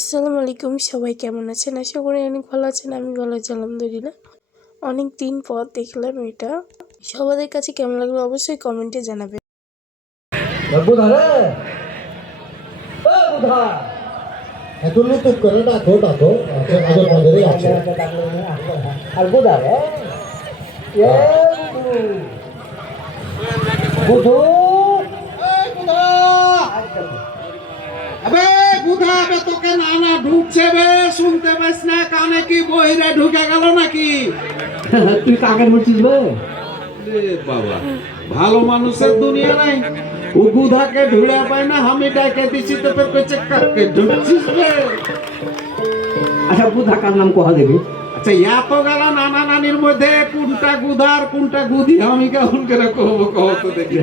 আসসালামু আলাইকুম, সবাই কেমন আছেন? আশা করি অনেক ভালো আছেন। আমি ভালো আছি আলহামদুলিল্লাহ। অনেক দিন পর দেখলাম এটা। সবাদের কাছে কেমন লাগলো অবশ্যই কমেন্টে জানাবেন। আবে বুধা বে তোকে নানা ঢুকছে বে, শুনতে পাস না? কানে কি বহিরে ঢুকে গেল নাকি? তুই কাকে বলছিস বে? রে বাবা, ভালো মানুষের দুনিয়া নাই। ও বুধাকে ঢুড়া পায় না, আমি ডাকে দিছি তো ফের কইছে কাকে ঢুকছিস বে? আচ্ছা বুধা কার নাম কহা দেবে? আচ্ছা এত গেল নানা নানির মধ্যে কোনটা গুধার কোনটা গুধি আমি কেমন করে কহবো, কহ তো দেখি।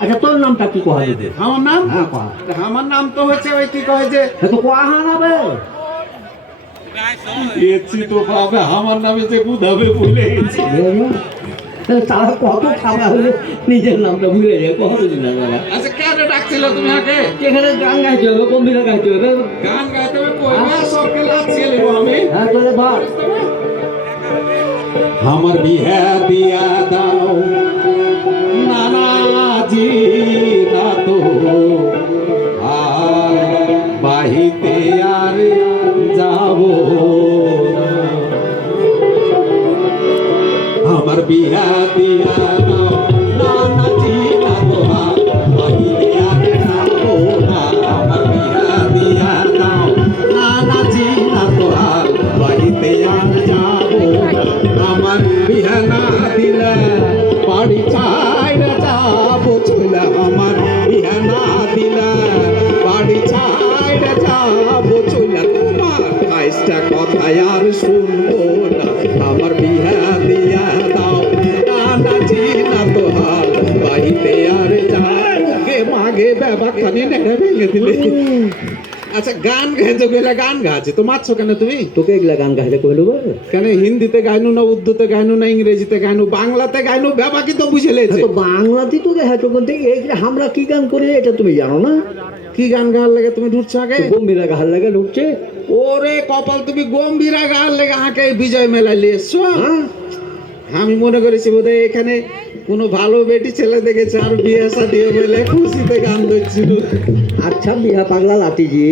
আচ্ছা তোর নামটা কি কহা দেবে? আমার নাম? হ্যাঁ কহা। আমার নাম তো হচ্ছে ওই কি কয় যে তো কহা না বে। এছি তো বাবা, আমার নামে যে বুধাবে ভুলে গেছি। তারা কত খাবার হলে নিজের নামটা ভুলে যায়, কহ বুঝি না বাবা। আচ্ছা কেন ডাকছিল তুমি আগে? এখানে গান গাইতে হবে, গম্ভীরা গাইতে হবে। গান গাইতে হবে কইবা, সবকে লাচিয়ে লিব আমি। হ্যাঁ তোরে ভাব। আমার বিহা দিয়া দাও নানাজি না তো আর বাহিতে আর যাব না। আমার বিহা দিয়া দাও নানাজি না তো আর বাহিতে আর যাব না। আমার বিহা দিয়া দাও নানাজি না তো আর বাহিতে আর যাব না। আমার বিহা না দিলে বাড়ি ছাইড়া যাবো চলে। আমার বিহা না দিলে বাড়ি ছাইড়া যাবো চলে। তোমার কাজটা কথা আর শুনবো না। আমার বিহা দিয়া দাও নানাজি না তো হাল বাড়িতে আর যাবে মাগে বাবা খানি নেড়ে ভেঙে দিলে। আচ্ছা গান গাইছো গেলে গান গাছে তো মারছো কেন তুমি? তোকে এগুলা গান গাইলে কইলো বে? কেন হিন্দিতে গাইনু না উর্দুতে গাইনু না ইংরেজিতে গাইনু বাংলাতে গাইনু বাবা কি তো বুঝে লেছে? তো বাংলাতেই তো হ্যাঁ তো বলতে এইগুলা আমরা কি গান করি এটা তুমি জানো না? কি গান গাওয়ার লাগে তুমি ঢুকছো আগে? গম্ভীরা গাহার লাগে ঢুকছে। ওরে কপাল, তুমি গম্ভীরা গাওয়ার লেগে আঁকে বিজয় মেলায় নিয়ে এসছো। হ্যাঁ আমি মনে করেছি বোধহয় এখানে কোনো ভালো বেটি ছেলে দেখেছে আর বিয়ে শাদী বলে খুশিতে গান ধরছিল। আচ্ছা বিহা পাগলা লাতিজি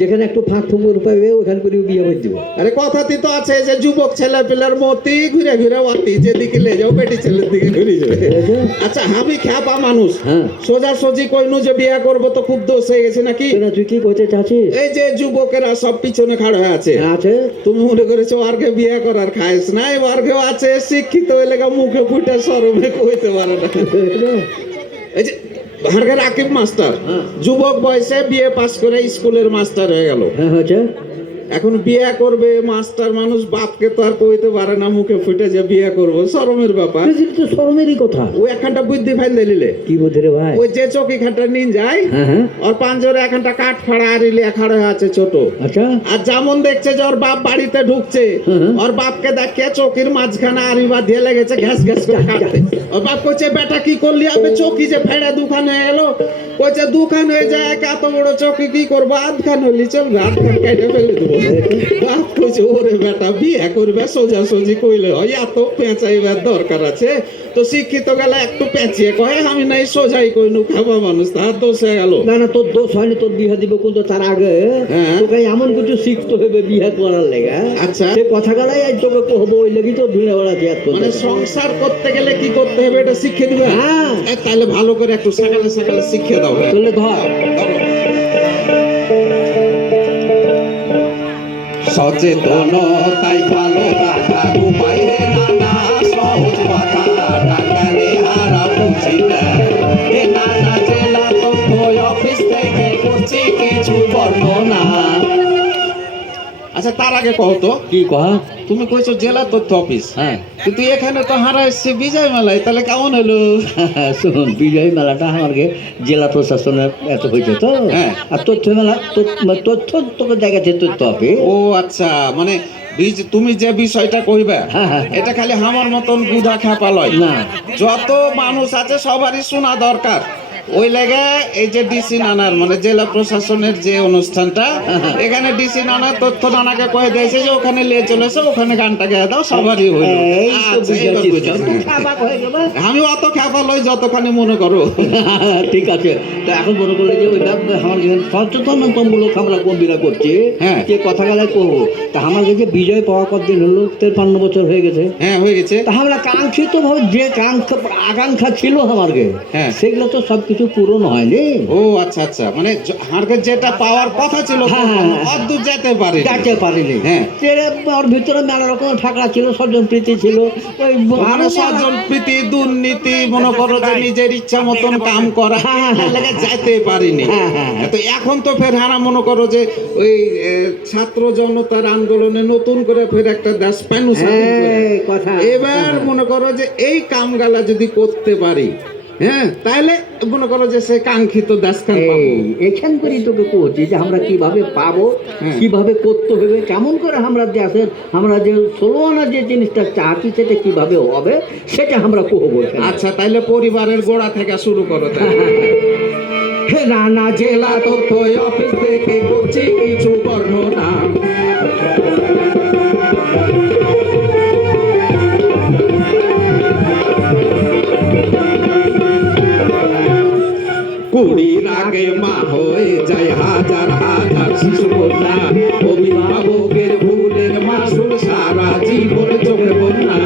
যেখানে একটু ফাঁক ঠুকুর পাইবে ওখান করে বিয়ে করে দিব। আরে কথাতে তো আছে যে যুবক ছেলে পেলের মতি ঘুরে ঘুরে অতি, যেদিকে লে যাও বেটি ছেলের দিকে ঘুরে যাবে। আচ্ছা আমি খ্যাপা মানুষ, হ্যাঁ সোজা সজি কইনু যে বিয়ে করবো তো খুব দোষ হয়ে গেছে নাকি? তুই কি করতে চাচ্ছিস? এই যে যুবকেরা সব পিছনে খাড়া হয়ে আছে, আছে তুমি মনে করেছো ওরকে বিয়ে করার খায়স নাই? ওরকেও আছে শিক্ষিত হইলে মুখে ফুটে সরমে কইতে পারে না। এই যে ভার্গের আকিব মাস্টার যুবক বয়সে বিয়ে পাস করে স্কুলের মাস্টার হয়ে গেল। হ্যাঁ হচ্ছে এখন বিয়ে করবে মাস্টার মানুষ, বাপকে তো আর কইতে পারে না মুখে ফুটে যে বিয়ে করবো, শরমের ব্যাপার। তো শরমেরই কথা। ও একখানটা বুদ্ধি ফাইন দিলে কি বুদ্ধি রে ভাই? ওই যে চকি খানটা নিন যায় হ্যাঁ হ্যাঁ ওর পাঁচজরে একখানটা কাঠ ফাড়া আর খাড়া হয়ে আছে ছোট। আচ্ছা আর যেমন দেখছে যে ওর বাপ বাড়িতে ঢুকছে, ওর বাপকে দেখে চকির মাঝখানে আড়ি বাঁধিয়ে লেগেছে ঘ্যাস ঘ্যাস করে কাটতে। ওর বাপ কইছে বেটা কি করলি? আপনি চকি যে ফেড়ে দুখান হয়ে গেল। কইছে দুখান হয়ে যায়, এত বড় চকি কি করবো? আধখান হলি চলবে, আধখান কেটে ফেলে দেবো। বাপ কইছে ওরে বেটা বিয়ে করবে সোজা সোজি কইলে হয়, এত পেঁচাইবার দরকার আছে? তো শিক্ষিত গেলে একটু পেঁচিয়ে কয়, আমি নাই সোজাই কইনু, খাবা মানুষ তার দোষ হয়ে গেল। না না তোর দোষ হয়নি, তোর বিয়ে দিব কিন্তু তার আগে তোকে এমন কিছু শিখতে হবে বিয়ে করার লেগে। আচ্ছা সে কথা গেলাই আজ তোকে কহবো, ওই লেগে তো ধুলে বেড়া জিয়াদ করতে। মানে সংসার করতে গেলে কি করতে হবে এটা শিখে দিবে? হ্যাঁ তাহলে ভালো করে একটু সকালে সকালে শিখে দাও। তাহলে ধর সচেতন তাই ভালো রাখার উপায় রে নানা, সহজ কথা টাকালে হারা বুঝি না। এ নানা জেলা তথ্য অফিস থেকে করছি কিছু বর্ণনা। আচ্ছা তার আগে কও তো, কি কহা? তুমি কইছো জেলা তথ্য অফিস, হ্যাঁ কিন্তু এখানে তো হারা এসছে বিজয় মেলায়, তাহলে কেমন হলো? শুনুন বিজয় মেলাটা আমাকে জেলা প্রশাসনের এত হয়েছে তো। হ্যাঁ। আর তথ্য মেলা তথ্য তোকে দেখাচ্ছে তথ্য হবে। ও আচ্ছা, মানে তুমি যে বিষয়টা কইবে হ্যাঁ, হ্যাঁ। এটা খালি আমার মতন গুধা খ্যাপা লয় না। যত মানুষ আছে সবারই শোনা দরকার। ওই লাগে এই যে ডিসি নানার মানে জেলা প্রশাসনের যে অনুষ্ঠানটা, এখানে ডিসি নানার তথ্য নানাকে কয়ে দিয়েছে যে ওখানে নিয়ে চলেছে, ওখানে গানটা গেয়ে দাও, সবারই হইল। এই তো আচ্ছা, এইবার বুঝেছিস। বুঝেছি। তুই খাবার হয়ে গেল। আমি অত খ্যাপা লই যতখানি মনে করো। ঠিক আছে, তো এখন মনে করলে যে ওইটা আমার যেখানে সচেতনতামূলক আমরা গম্ভীরা করছি, হ্যাঁ। যে কথা গেলে করবো, তা আমার কাছে বিজয় পাওয়া কতদিন হলো? 53 বছর হয়ে গেছে। হ্যাঁ, হয়ে গেছে। তা আমরা কাঙ্ক্ষিত ভাবে যে আকাঙ্ক্ষা ছিল আমাকে, হ্যাঁ। সেগুলো তো সবকিছু পূরণ হয়নি। ও আচ্ছা আচ্ছা, মানে হারকে যেটা পাওয়ার কথা ছিল হ্যাঁ। অদ্ভুত যেতে পারে। যাইতে পারিনি। হ্যাঁ। ওর ভিতরে মেলা রকম ঠাকরা ছিল, স্বজন প্রীতি ছিল, ওই আরো স্বজন প্রীতি, দুর্নীতি, মনে করো যে নিজের ইচ্ছা মতন কাম করা, হ্যাঁ, হ্যাঁ, লেগে যাইতে পারিনি। হ্যাঁ, হ্যাঁ, হ্যাঁ। তো এখন তো ফের হারা মনে করো যে ওই ছাত্র জনতার আন্দোলনে নতুন করে ফের একটা দেশ পাইনু স্বাধীন করে। এই কথা। এবার মনে করো যে এই কামগালা যদি করতে পারি, হ্যাঁ, তাহলে মনে করো যে সে কাঙ্ক্ষিত দেশখান পাবো। এখান করেই তোকে বলছি যে আমরা কিভাবে পাবো, হ্যাঁ। কিভাবে করতে হবে, কেমন করে আমরা দেশের আমরা যে 16 আনা যে জিনিসটা চাচ্ছি সেটা কিভাবে হবে সেটা আমরা করবো। আচ্ছা, তাইলে পরিবারের গোড়া থেকে শুরু করো তাহলে। রানা জেলা তথ্য অফিস থেকে করছি কিছু বর্ণনা। কুড়ির আগে মা হয়ে যায় হাজার হাজার শিশু কন্যা, অভিভাবকের ভুলের মাসুল সারা জীবন চোখে বন্যা।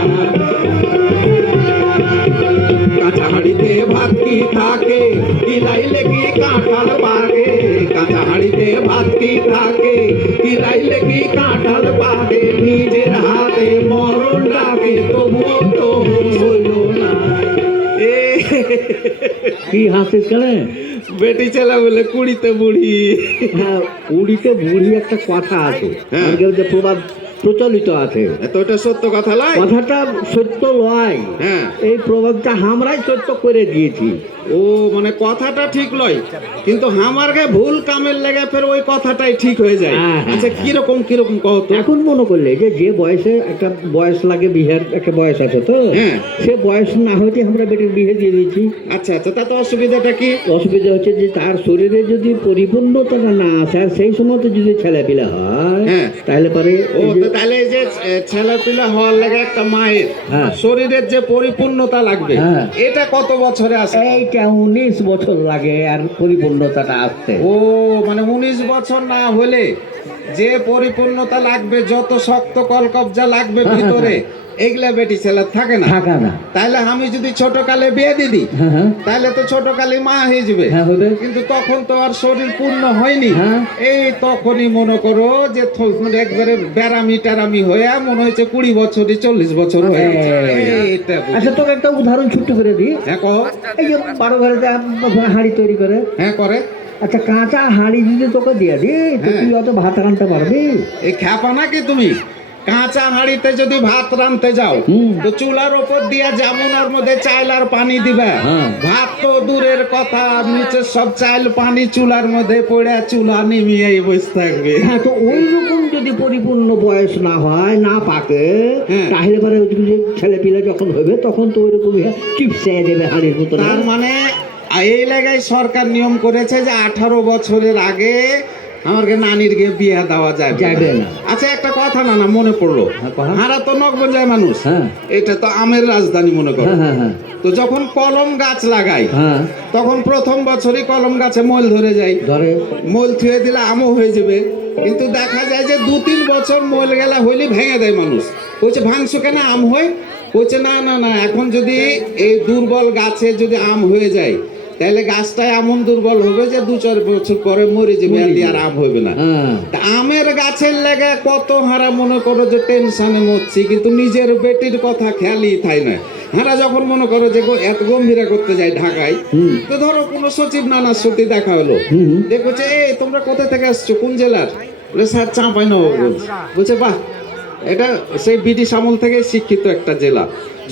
কাঁচা হাঁড়িতে ভাত কি থাকে, কিলাইলে কি কাঁঠাল পাকে, কাঁচা হাঁড়িতে ভাত কি থাকে, কিলাইলে কি কাঁঠাল পাকে, নিজের হাতে মরণ ডাকে তবুও তো হইল না। কি হাসিস কেন? বেটি ছেলে বলে কুড়িতে বুড়ি। হ্যাঁ, কুড়িতে বুড়ি একটা কথা আছে, হ্যাঁ। আমাদের যে প্রবাদ প্রচলিত আছে, তো এটা সত্য কথা নয়? কথাটা সত্য নয়। হ্যাঁ। এই প্রবাদটা আমরাই সত্য করে দিয়েছি। ও মানে কথাটা ঠিক লয়, কিন্তু আমারকে ভুল কামের লেগে ফের ওই কথাটাই ঠিক হয়ে যায়। হ্যাঁ, হ্যাঁ। আচ্ছা, কিরকম কিরকম কও তো? এখন মনে করলে যে বয়সে একটা বয়স লাগে, বিয়ের একটা বয়স আছে তো, হ্যাঁ। সে বয়স না হইতে আমরা বেটির বিয়ে দিয়ে দিয়েছি। আচ্ছা আচ্ছা, তাতে অসুবিধাটা কি? অসুবিধা হচ্ছে যে তার শরীরে যদি পরিপূর্ণতাটা না আসে, আর সেই সময় তো যদি ছেলেপিলা হয়, হ্যাঁ। তাহলে পরে ও তো তাহলে এই যে ছেলে পিলা হওয়ার লাগে একটা মায়ের হ্যাঁ। শরীরের যে পরিপূর্ণতা লাগবে, হ্যাঁ। এটা কত বছরে আসে? এইটা 19 বছর লাগে আর পরিপূর্ণতাটা আসতে। ও মানে 19 বছর না হলে যে পরিপূর্ণতা লাগবে, যত শক্ত কলকবজা লাগবে ভিতরে, এগুলা বেটি ছেলে থাকে না। থাকা না। তাহলে আমি যদি ছোট কালে বিয়ে দিদি, হ্যাঁ, হ্যাঁ, তাহলে তো ছোট কালে মা হয়ে যাবে। হ্যাঁ, হবে। কিন্তু তখন তো আর শরীর পূর্ণ হয়নি। হ্যাঁ। এই তখনই মনে করো যে মানে একবারে বেরামি টেরামি হয়ে মনে হয়েছে 20 বছরই 40 বছর হয়ে গেছে। এইটা বুঝি। আচ্ছা, তোকে একটা উদাহরণ ছোট্ট করে দিই। হ্যাঁ কও। এই যে 12 ঘরেতে হাঁড়ি তৈরি করে, হ্যাঁ করে। আচ্ছা কাঁচা হাঁড়ি যদি তোকে দিয়ে দিই, তো হ্যাঁ। তুই অত ভাত রান্নতে পারবি? এই খ্যাপা নাকি তুমি? কাঁচা হাঁড়িতে যদি ভাত রাঁধতে যাও, তো চুলার ওপর দিয়া যেমন ওর মধ্যে চাইল আর পানি দিবে, হ্যাঁ। ভাত তো দূরের কথা, নিচে সব চাইল পানি চুলার মধ্যে পড়ে চুলা নিমিয়ে বসে থাকবে। হ্যাঁ, তো ওই রকম যদি পরিপূর্ণ বয়স না হয়, না পাকে, হ্যাঁ। তাহলে পরে ছেলে পিলে যখন হবে তখন তো ওই রকম চিপসে দেবে হাঁড়ির ভিতরে। তার মানে এই লাগাই সরকার নিয়ম করেছে যে 18 বছরের আগে আমাকে নানির গে বিয়ে দেওয়া যাবে না। আচ্ছা, একটা কথা না মনে পড়লো, হ্যাঁ, কথা। হারা তো নগবজায় মানুষ, হ্যাঁ। এটা তো আমের রাজধানী মনে করো। হ্যাঁ, হ্যাঁ, হ্যাঁ, তো যখন কলম গাছ লাগাই, হ্যাঁ, তখন প্রথম বছরই কলম গাছে মল ধরে যায়, ধরে মল থুয়ে দিলে আমও হয়ে যাবে। কিন্তু দেখা যায় যে 2-3 বছর মল গেলা হইলে ভেঙে দেয় মানুষ। বলছে ভাঙছো কেন, আম হয়? বলছে না না না, এখন যদি এই দুর্বল গাছে যদি আম হয়ে যায়, তাহলে গাছটা এমন দুর্বল হবে যে 2-4 বছর পরে মরে যাবে, আর আম হবে না। হ্যাঁ। তা আমের গাছের লেগে কত হারা মনে করো যে টেনশনে মরছি, কিন্তু নিজের বেটির কথা খেয়ালই থাই না। হারা যখন মনে করো যে এত গম্ভীরা করতে যায় ঢাকায়, তো ধরো কোনো সচিব নানার সাথে দেখা হলো, দেখো যে এই তোমরা কোথা থেকে আসছো, কোন জেলার? বলে স্যার চাঁপাইনবাবগঞ্জ। বলছে বাহ, এটা সেই ব্রিটিশ আমল থেকে শিক্ষিত একটা জেলা।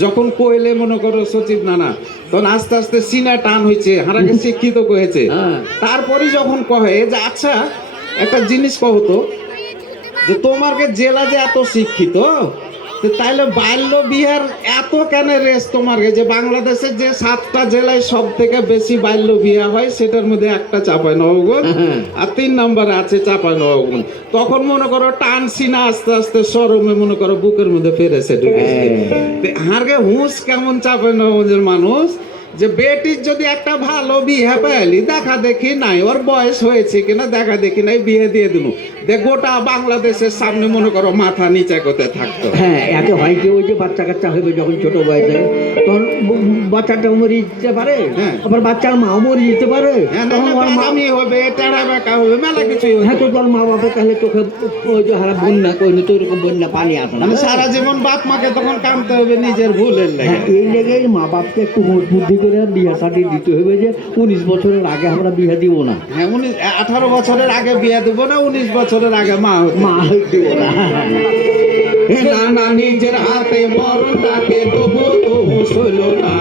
যখন কোয়েলে মনে করো সচিব নানা, তখন আস্তে আস্তে সিনা টান হয়েছে, হারাকে শিক্ষিত করেছে। তারপরে যখন কহে যে আচ্ছা একটা জিনিস কহতো, যে তোমার জেলা যে এত শিক্ষিত, তো তাইলে বাল্য বিহার এত কেন রেস তোমার যে বাংলাদেশের যে 7টা জেলায় সব থেকে বেশি বাল্য বিয়া হয় সেটার মধ্যে একটা চাঁপাইনবাবগঞ্জ আর 3 নম্বরে আছে চাঁপাইনবাবগঞ্জ। তখন মনে করো টানছি না আস্তে আস্তে শরমে মনে করো বুকের মধ্যে ফেরেছে ঢুকেছে। হারগে হুঁশ কেমন চাঁপাইনবাবগঞ্জের মানুষ যে বেটির যদি একটা ভালো বিয়ে পেলি দেখা দেখি নাই ওর বয়স হয়েছে কিনা দেখা দেখি নাই বিয়ে দিয়ে দিল দেখ গোটা বাংলাদেশের সামনে মনে করো মাথা নিচে করতে থাকতো। হ্যাঁ, এত হয় যে ওই যে বাচ্চা কাচ্চা হবে যখন ছোট বয়সে তখন বাচ্চাটাও মরে যেতে পারে, হ্যাঁ। আবার বাচ্চার মাও মরে যেতে পারে, তখন ওর মা আমি হবে টেরা বেকা হবে মেলা কিছুই হ্যাঁ হবে। তো তোর মা বাবা তাহলে তোকে ওই যে হারা বন্যা করিনি তো এরকম বন্যা পানি আসে না। মানে সারা জীবন বাপ মাকে তখন কাঁদতে হবে নিজের ভুলের লেগে। হ্যাঁ, এই লেগে মা বাপকে একটু বুদ্ধি করে বিয়ে শাদী দিতে হবে যে 19 বছরের আগে আমরা বিয়ে দিব না। হ্যাঁ 18 বছরের আগে বিয়ে দেবো না, 19 বছরের আগে মা মা দিব না। না না নিজের হাতে মরণ তাকে তবু তবু সইল না।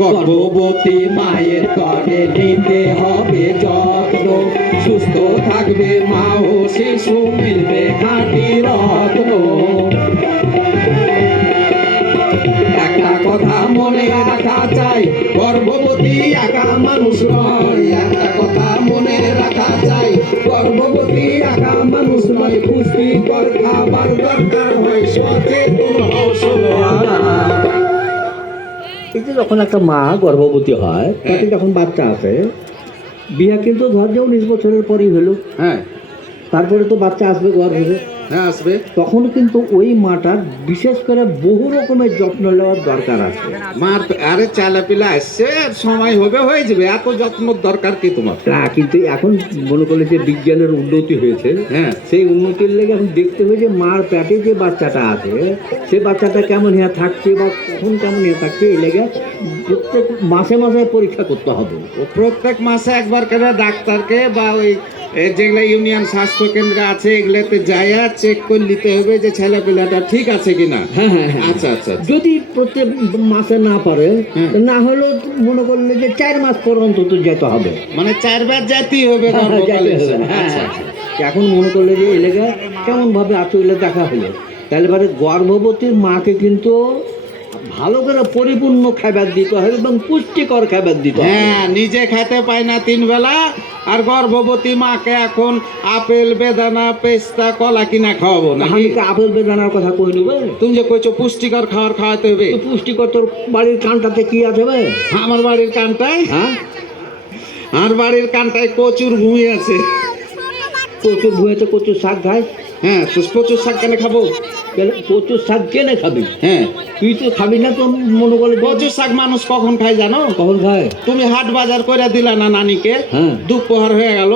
গর্ভবতী মায়ের করে নিতে হবে যত্ন, সুস্থ থাকবে মা ও শিশু মিলবে খাঁটি রত্ন। একটা কথা মনে রাখা চাই গর্ভবতী একা মানুষ নয়, একটা কথা মনে রাখা চাই গর্ভবতী একা মানুষ নয়, পুষ্টিকর খাবার দরকার হয় সচেতন হও ষোলোআনা। এই যে যখন একটা মা গর্ভবতী হয় তাতে যখন বাচ্চা আসে বিয়ে কিন্তু ধর যে 19 বছরের পরই হলো, হ্যাঁ তারপরে তো বাচ্চা আসবে গর্ভে, হ্যাঁ আসবে। তখন কিন্তু ওই মাটার বিশেষ করে বহু রকমের যত্ন নেওয়ার দরকার আছে। মার আরে চালাপিলা আসছে সময় হবে হয়ে যাবে, এত যত্ন দরকার কি তোমার? তা কিন্তু এখন মনে করলে যে বিজ্ঞানের উন্নতি হয়েছে, হ্যাঁ সেই উন্নতির লেগে এখন দেখতে হবে যে মার পেটে যে বাচ্চাটা আছে সে বাচ্চাটা কেমন হয়ে থাকছে বা কখন কেমন হয়ে থাকছে, এই লেগে প্রত্যেক মাসে মাসে পরীক্ষা করতে হবে। ও প্রত্যেক মাসে একবার করে ডাক্তারকে বা ওই যেগুলা ইউনিয়ন স্বাস্থ্য কেন্দ্র আছে এগুলাতে যাইয়া চেক করে নিতে হবে যে ছেলেপিলাটা ঠিক আছে কিনা। হ্যাঁ হ্যাঁ হ্যাঁ। আচ্ছা আচ্ছা যদি প্রত্যেক মাসে না পারে হ্যাঁ। না হলেও মনে করলে যে 4 মাস পর অন্তত যেতে হবে। মানে 4 বার যেতেই হবে হ্যাঁ, হ্যাঁ, গর্ভকালে। যাইতে হবে। হ্যাঁ, আচ্ছা হ্যাঁ। এখন মনে করলে যে এলাকা কেমন ভাবে আছে ওগুলো দেখা হলো, তাহলে পরে গর্ভবতীর মাকে কিন্তু ভালো করে পরিপূর্ণ খাবার দিতে হবে এবং পুষ্টিকর খাবার দিতে হবে। হ্যাঁ নিজে খেতে পায় না 3 বেলা আর গর্ভবতী মাকে এখন আপেল বেদানা পেস্তা কলা কিনা খাওয়াবো না। আমি কি আপেল বেদানার কথা কই নেবে? তুমি যে কইছো পুষ্টিকর খাবার খাওয়াতে হবে, তো পুষ্টিকর তোর বাড়ির কানটাতে কি আছে বে? আমার বাড়ির কানটায় হ্যাঁ, আমার বাড়ির কানটায় কচুর ভূমি আছে। কচুর ভুঁয়েতে কচুর শাক খায়। হ্যাঁ তো কচুর শাক কেন খাবো? কচুর শাক কেনে খাবি? হ্যাঁ তুই তো খাবি না, তো মনে করলে কচুর শাক মানুষ কখন খায় জানো? কখন খায়? তুমি হাট বাজার করে দিলা না নানিকে, হ্যাঁ। দুপুর হয়ে গেল,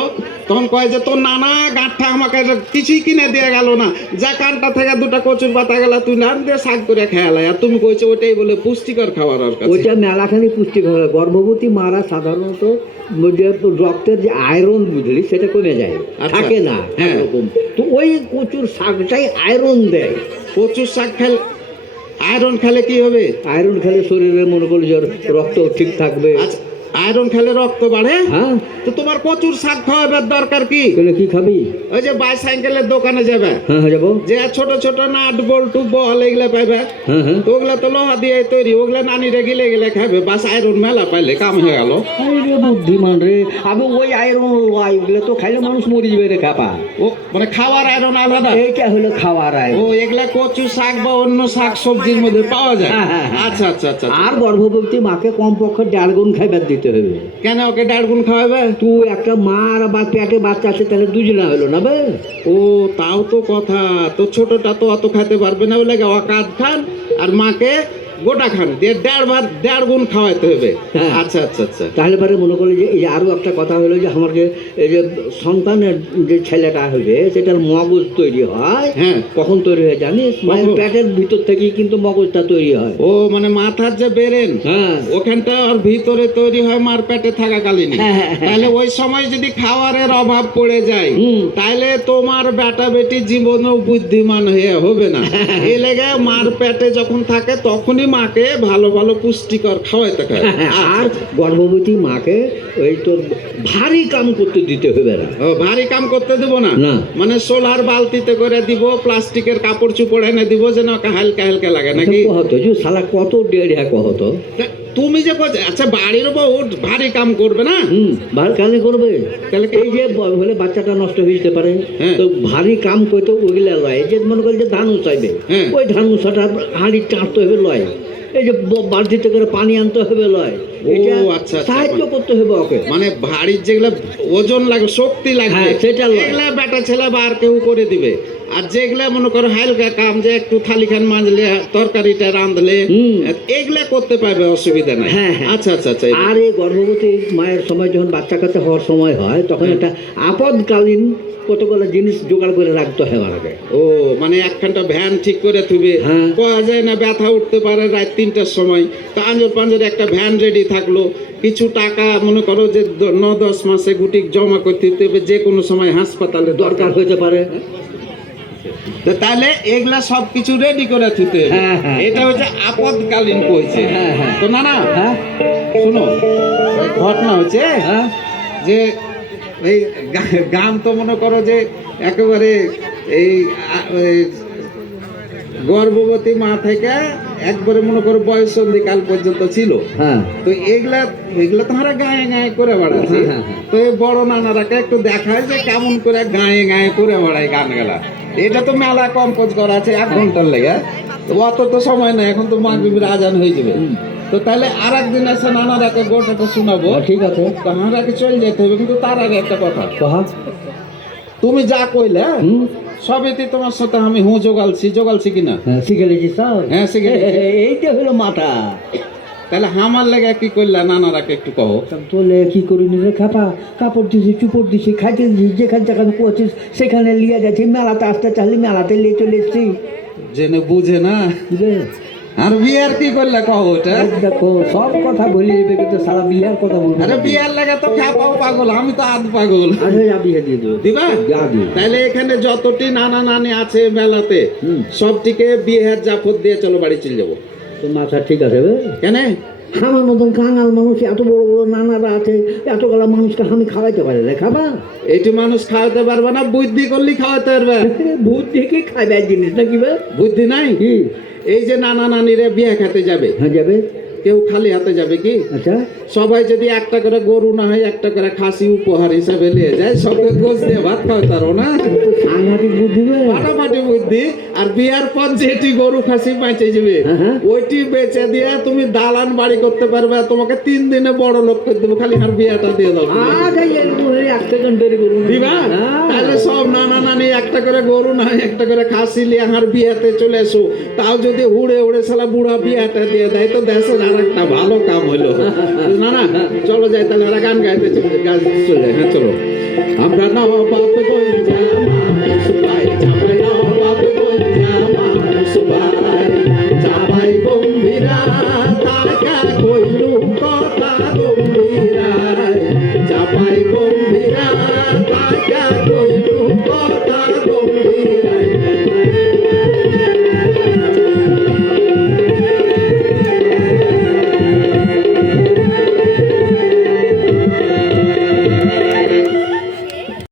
তখন কয় যে তোর নানা গাঁটটা আমাকে কিছুই কিনে দিয়ে গেল না, যা কানটা থেকে 2টা কচুর পাতা গেল তুই নান দিয়ে শাক করে খেয়াল, আর তুমি কইছো ওইটাই বলে পুষ্টিকর খাবার। আর কাছে ওইটা মেলাখানি পুষ্টিকর। গর্ভবতী মারা সাধারণত যে রক্তের যে আয়রন বুঝলি সেটা কমে যায়, আচ্ছা। থাকে না হ্যাঁ। এরকম। তো ওই কচুর শাকটাই আয়রন দেয়। কচুর শাক খেলে আয়রন খেলে কি হবে? আয়রন খেলে শরীরে মনে করলে যে রক্ত ঠিক থাকবে। আচ্ছা আয়রন খেলে রক্ত বাড়ে। হ্যাঁ, তো তোমার কচুর শাক খাওয়াবার দরকার কি? তাহলে কি খাবি? ওই যে বাইসাইকেলের দোকানে যাবে, হ্যাঁ হ্যাঁ যাবো। যে ছোট ছোট নাট বল্টু বল এগুলা পাইবে, হ্যাঁ হ্যাঁ। তো ওগুলা তো লোহা দিয়ে তৈরি, ওগুলা নানিরে গিলে গিলে খাবে, বাস আয়রন মেলা পাইলে কাম হয়ে গেল। আরে রে বুদ্ধিমান রে, আমি ওই আয়রন লয়, ওগুলো তো খাইলে মানুষ মরে যাবে রে খাপা। ও মানে খাওয়ার আয়রন আলাদা। এইটা হলো খাওয়ার ও আয়রন। এগুলা কচু শাক বা অন্য শাক সবজির মধ্যে পাওয়া যায়। হ্যাঁ, হ্যাঁ, হ্যাঁ। আচ্ছা আচ্ছা আচ্ছা। আর গর্ভবতী মাকে কমপক্ষে 1.5 গুণ খাইবার দিতে হবে। কেন ওকে 1.5 গুণ খাওয়াবে? তুই একটা মা আর বা পেটে বাচ্চা আছে তাহলে 2 জনা হলো না বে? ও তাও তো কথা, তো ছোটটা তো অত খাইতে পারবে না, বলে অকাত খান আর মাকে গোটা খান দিয়ে 1.5 গুণ খাওয়াইতে হবে। হ্যাঁ। আচ্ছা আচ্ছা আচ্ছা। তাহলে পরে মনে করলে যে এই যে আরও একটা কথা হলো যে আমাকে এই যে সন্তানের যে ছেলেটা হবে সেটার মগজ তৈরি হয়। হ্যাঁ। কখন তৈরি হয় জানিস? মায়ের পেটের ভিতর থেকেই কিন্তু মগজটা তৈরি হয়। ও মানে মাথার যে বেরেন হ্যাঁ। ওখানটা ওর ভিতরে তৈরি হয় মার পেটে থাকাকালীন। হ্যাঁ, হ্যাঁ, হ্যাঁ। তাহলে ওই সময় যদি খাবারের অভাব পড়ে যায় হুম। তাহলে তোমার বেটা বেটি জীবনেও বুদ্ধিমান হয়ে হবে না। এই লেগে মার পেটে যখন থাকে তখনই মাকে ভালো ভালো পুষ্টিকর খাওয়াইতে খায়। আর গর্ভবতী মাকে ওই তোর ভারী কাম করতে দিতে হবে না। ও, ভারী কাম করতে দেবো না? না। মানে সোলার বালতিতে করে দিব, প্লাস্টিকের কাপড় চুপড় এনে দিব, যেন ওকে হালকা হালকা লাগে নাকি? কহতো যে শালা কত দেড়িয়া কহতো। তা তুমি যে আচ্ছা বাড়ির বউ ভারী কাম করবে না? ভারী কাজে করবে। তাহলে এই যে হলে বাচ্চাটা নষ্ট হয়ে যেতে পারে, হ্যাঁ। তো ভারী কাম করতে ওইগুলা লয়। এই যে মনে করি যে ধান উঁচাইবে, হ্যাঁ। ওই ধান উঁচাটা হাঁড়ি টাঁটতে হবে লয়। এই যে বালতিতে করে পানি আনতে হবে লয়। এটা আচ্ছা, আচ্ছা। সাহায্য করতে হবে ওকে। মানে ভারীর যেগুলো ওজন লাগবে, শক্তি লাগবে, হ্যাঁ, সেটা লয়। এগুলা বেটা ছেলে বা আর কেউ করে দিবে। আর যেগুলা মনে করো হালকা কাম, যে একটু থালিখান মাজলে, তরকারিটা রাঁধলে, এগুলা করতে পারবে, অসুবিধা নাই। হ্যাঁ, হ্যাঁ। আচ্ছা আচ্ছা আচ্ছা। আর এই গর্ভবতী মায়ের সময় যখন বাচ্চা কাচ্চা হওয়ার সময় হয়, তখন একটা আপদকালীন কতগুলো জিনিস জোগাড় করে রাখতে হয় আগে। ও, মানে একখানটা ভ্যান ঠিক করে থুবে। হ্যাঁ। পাওয়া যায় না ব্যথা উঠতে পারে রাত 3টার সময়, তো আঞ্জর পাঞ্জরে একটা ভ্যান রেডি থাকলো। কিছু টাকা মনে করো যে 9-10 মাসে গুটি জমা করতে হবে, যে কোনো সময় হাসপাতালে দরকার হতে পারে। তো তাহলে এগুলা সব কিছু রেডি করে থুতে হবে। হ্যাঁ, হ্যাঁ। এটা হচ্ছে আপদকালীন কইছে। হ্যাঁ, হ্যাঁ। তো না না, হ্যাঁ, শুনো, ওই ঘটনা হচ্ছে হ্যাঁ, যে এই গান তো মনে করো যে একেবারে এই গর্ভবতী মা থেকে একবারে মনে করো বয়ঃসন্ধিকাল পর্যন্ত ছিল। হ্যাঁ। তো এগুলা এগুলা তোমরা গায়ে গায়ে করে বেড়াচ্ছে। হ্যাঁ, হ্যাঁ। তো এই বড় নানারাকে একটু দেখায় যে কেমন করে গায়ে গায়ে করে বেড়ায় গান গেলা। এটা তো মেলা কম্পোজ করা আছে 1 ঘন্টার লেগে। তো অত তো সময় নেই, এখন তো মাগরিবের আজান হয়ে যাবে। তো তাহলে আর একদিন এসে নানারাকে গোটাটা শোনাবো। ঠিক আছে। তো আমাকে চলে যেতে হবে, কিন্তু তার আগে একটা কথা। কহা। তুমি যা কইলে সবেতে তোমার সাথে আমি জোগালছি কিনা? হ্যাঁ, শিখে লেছি সব। হ্যাঁ, শিখে লেছি। এইটা হলো মাথা। তাহলে আমার লেগে কি করলা নানারাকে একটু কহো। তোলে কি করি রে খাপা, কাপড় দিছি, চুপড় দিছি, খাইতে দিছি, যেখানে যেখানে পৌঁছিস সেখানে লিয়ে যাচ্ছি। মেলাতে আসতে চাইলে মেলাতে নিয়ে চলে এসছি। জেনে বুঝে না। বুঝলে? আর বিয়ার কি করলা কহো ওটা। দেখো সব কথা বলি দেবে, কিন্তু সারা বিয়ার কথা বলবো। আরে বিয়ার লাগে তো খাপাও পাগল, আমি তো আধ পাগল। আরে যা বিয়ে দিয়ে দেবো। দিবা? যা দিও। তাহলে এখানে যতটি নানা নানি আছে মেলাতে, সবটিকে বিয়ের জাফর দিয়ে চলো বাড়ি চলে যাবো। তো মাথা ঠিক আছে বে? কেন? আমার মতন কাঙাল মানুষ, এত বড় বড় নানারা আছে, এতগুলো মানুষকে আমি খাওয়াইতে পারি রে খাবা? এইটি মানুষ খাওয়াতে পারবে না, বুদ্ধি করলে খাওয়াতে পারবে। ভূত দেখে খাইবার জিনিস নাকি বে? বুদ্ধি নাই? কি? এই যে নানা নানিরা বিয়ে খেতে যাবে, হ্যাঁ, যাবে। কেউ খালি হাতে যাবে কি? আচ্ছা। সবাই যদি একটা করে গরু না হয় একটা করে খাসি উপহার হিসাবে নিয়ে যায়, সবকে গোছ দিয়ে ভাত খাওয়াতারো না? তো সাংঘাতিক বুদ্ধি বে। ফাটাফাটি বুদ্ধি। আর বিয়ার পর যেটি গরু খাসি বেঁচে যাবে, হ্যাঁ। ওইটি বেচে দিয়ে তুমি দালান বাড়ি করতে পারবে, আর তোমাকে 3 দিনে বড় লোক করে দেবো, খালি আর বিয়াটা দিয়ে দাও। আগে এক সেকেন্ড দেরি করুন। দিবা? হ্যাঁ। তাহলে সব নানা নানি একটা করে গরু না হয় একটা করে খাসি নিয়ে আর বিয়াতে চলে এসো। তাও যদি উড়ে উড়ে সালা বুড়া বিয়াটা দিয়ে দেয়, তো দেশের আর একটা ভালো কাম হইলো। না না, চলো যাই তাহলে, গান গাইতে চলে যায়। হ্যাঁ চলো। আমরা না বাপ